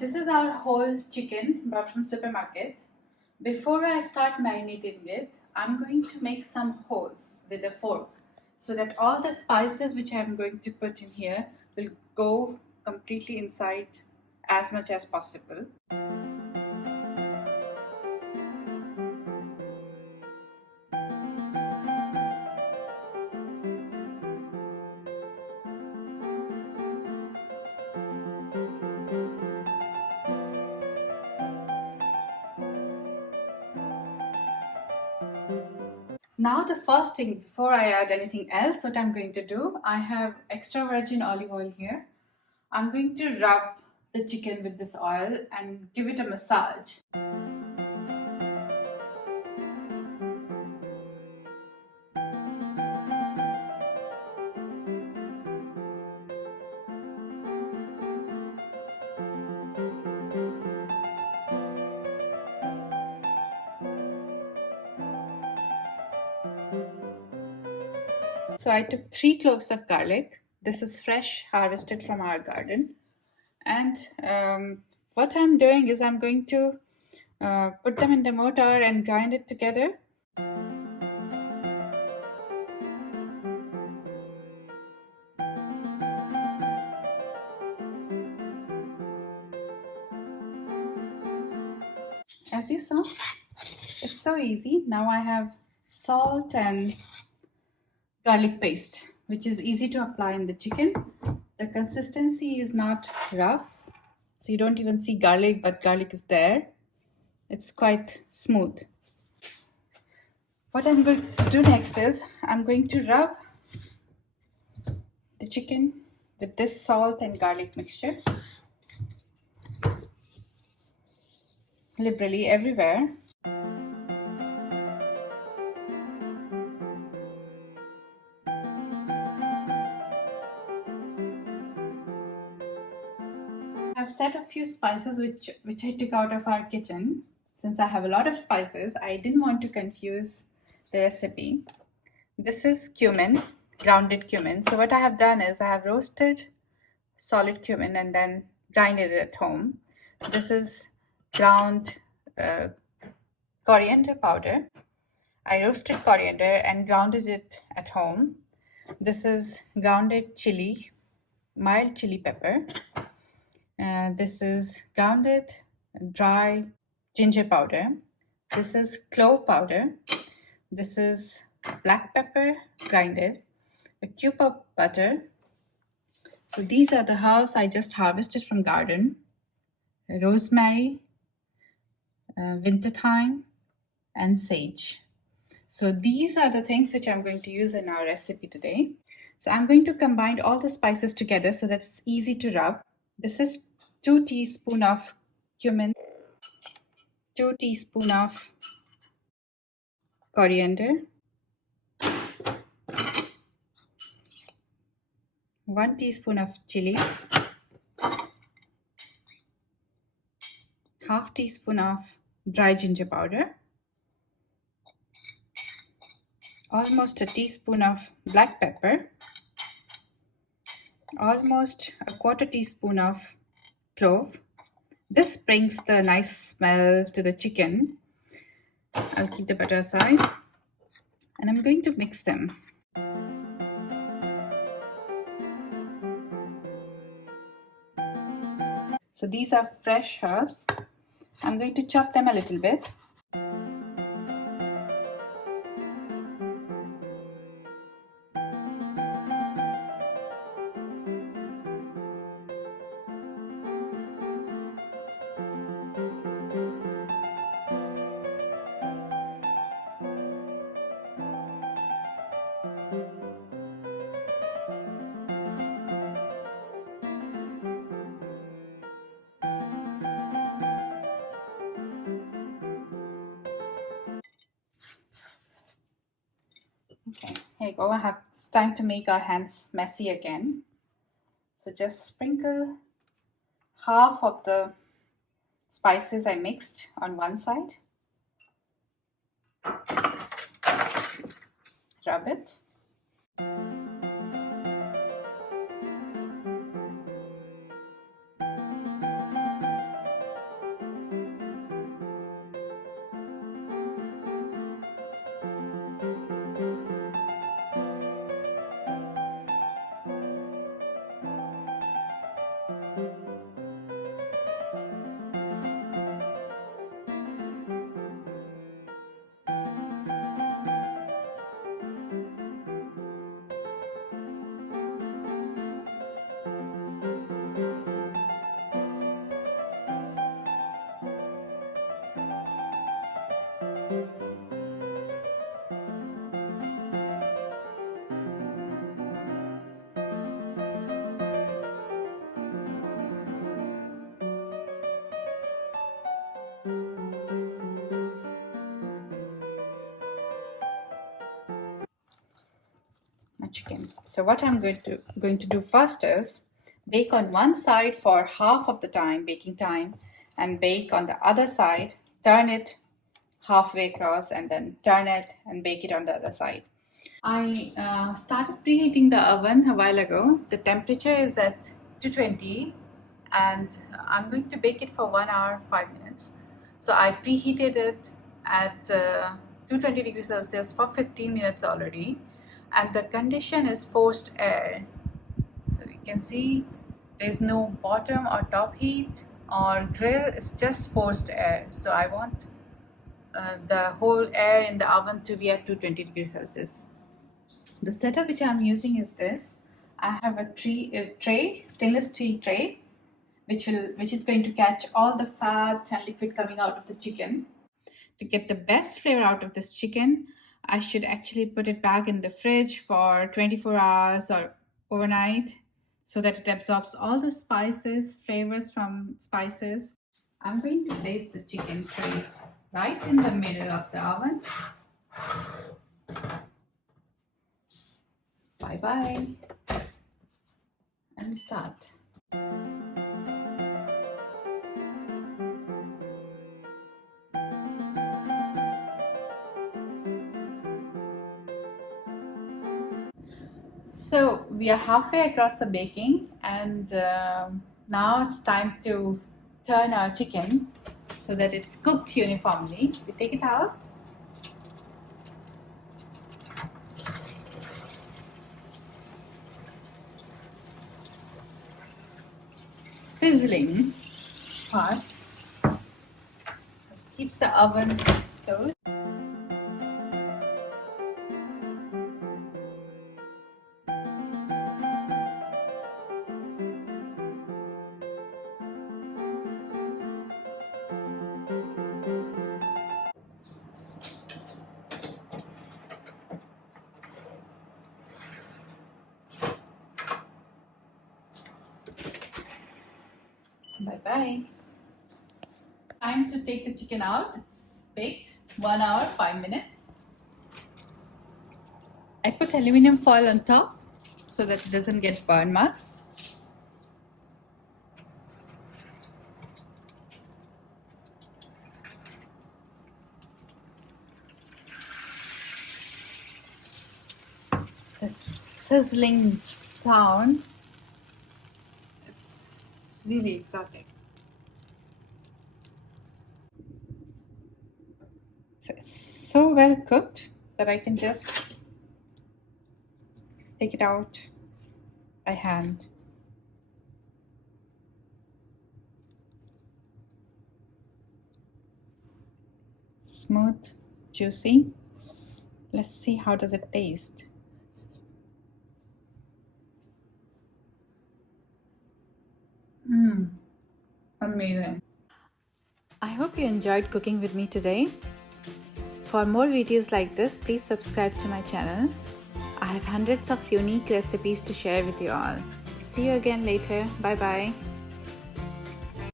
This is our whole chicken brought from supermarket. Before I start marinating it, I'm going to make some holes with a fork so that all the spices which I'm going to put in here will go completely inside as much as possible. Now the first thing, before I add anything else, what I'm going to do, I have extra virgin olive oil here. I'm going to rub the chicken with this oil and give it a massage. So I took 3 cloves of garlic. This is fresh, harvested from our garden. And what I'm doing is I'm going to put them in the mortar and grind it together. As you saw, it's so easy. Now I have salt and garlic paste, which is easy to apply in the chicken. The consistency is not rough, so you don't even see garlic, but garlic is there. It's quite smooth. What I'm going to do next is I'm going to rub the chicken with this salt and garlic mixture liberally everywhere. I've set a few spices which I took out of our kitchen. Since I have a lot of spices, I didn't want to confuse the recipe. This is cumin, grounded cumin. So what I have done is I have roasted solid cumin and then grinded it at home. This is ground coriander powder. I roasted coriander and grounded it at home. This is grounded chili, mild chili pepper. This is grounded dry ginger powder. This is clove powder. This is black pepper grinded, a cube of butter. So these are the herbs I just harvested from garden. Rosemary, winter thyme, and sage. So these are the things which I'm going to use in our recipe today. So I'm going to combine all the spices together so that it's easy to rub. This is 2 teaspoons of cumin, 2 teaspoons of coriander, 1 teaspoon of chili, half teaspoon of dry ginger powder, almost a teaspoon of black pepper, almost a quarter teaspoon of clove. This brings the nice smell to the chicken. I'll keep the butter aside and I'm going to mix them. So these are fresh herbs. I'm going to chop them a little bit. Okay, here you go. It's time to make our hands messy again. So just sprinkle half of the spices I mixed on one side. Rub it. my chicken. So what I'm going to do first is bake on one side for half of the time, baking time, and bake on the other side, turn it halfway across, and then turn it and bake it on the other side. I started preheating the oven a while ago. The temperature is at 220 and I'm going to bake it for 1 hour 5 minutes. So I preheated it at 220 degrees Celsius for 15 minutes already, and the condition is forced air. So you can see there's no bottom or top heat or grill, it's just forced air. So I want the whole air in the oven to be at 220 degrees Celsius. The setup which I'm using is this. I have a tray, stainless steel tray, which is going to catch all the fat and liquid coming out of the chicken. To get the best flavor out of this chicken, I should actually put it back in the fridge for 24 hours or overnight so that it absorbs all the spices, flavors from spices. I'm going to place the chicken tray right in the middle of the oven. Bye-bye. And start. So we are halfway across the baking, and now it's time to turn our chicken so that it's cooked uniformly. We take it out. Sizzling hot. Keep the oven closed. Bye-bye. Time to take the chicken out. It's baked 1 hour 5 minutes. I put aluminum foil on top so that it doesn't get burn marks. The sizzling sound, it's really exotic. So it's so well cooked that I can just take it out by hand. Smooth, juicy. Let's see how does it taste. Amazing. I hope you enjoyed cooking with me today. For more videos like this, please subscribe to my channel. I have hundreds of unique recipes to share with you all. See you again later. Bye bye.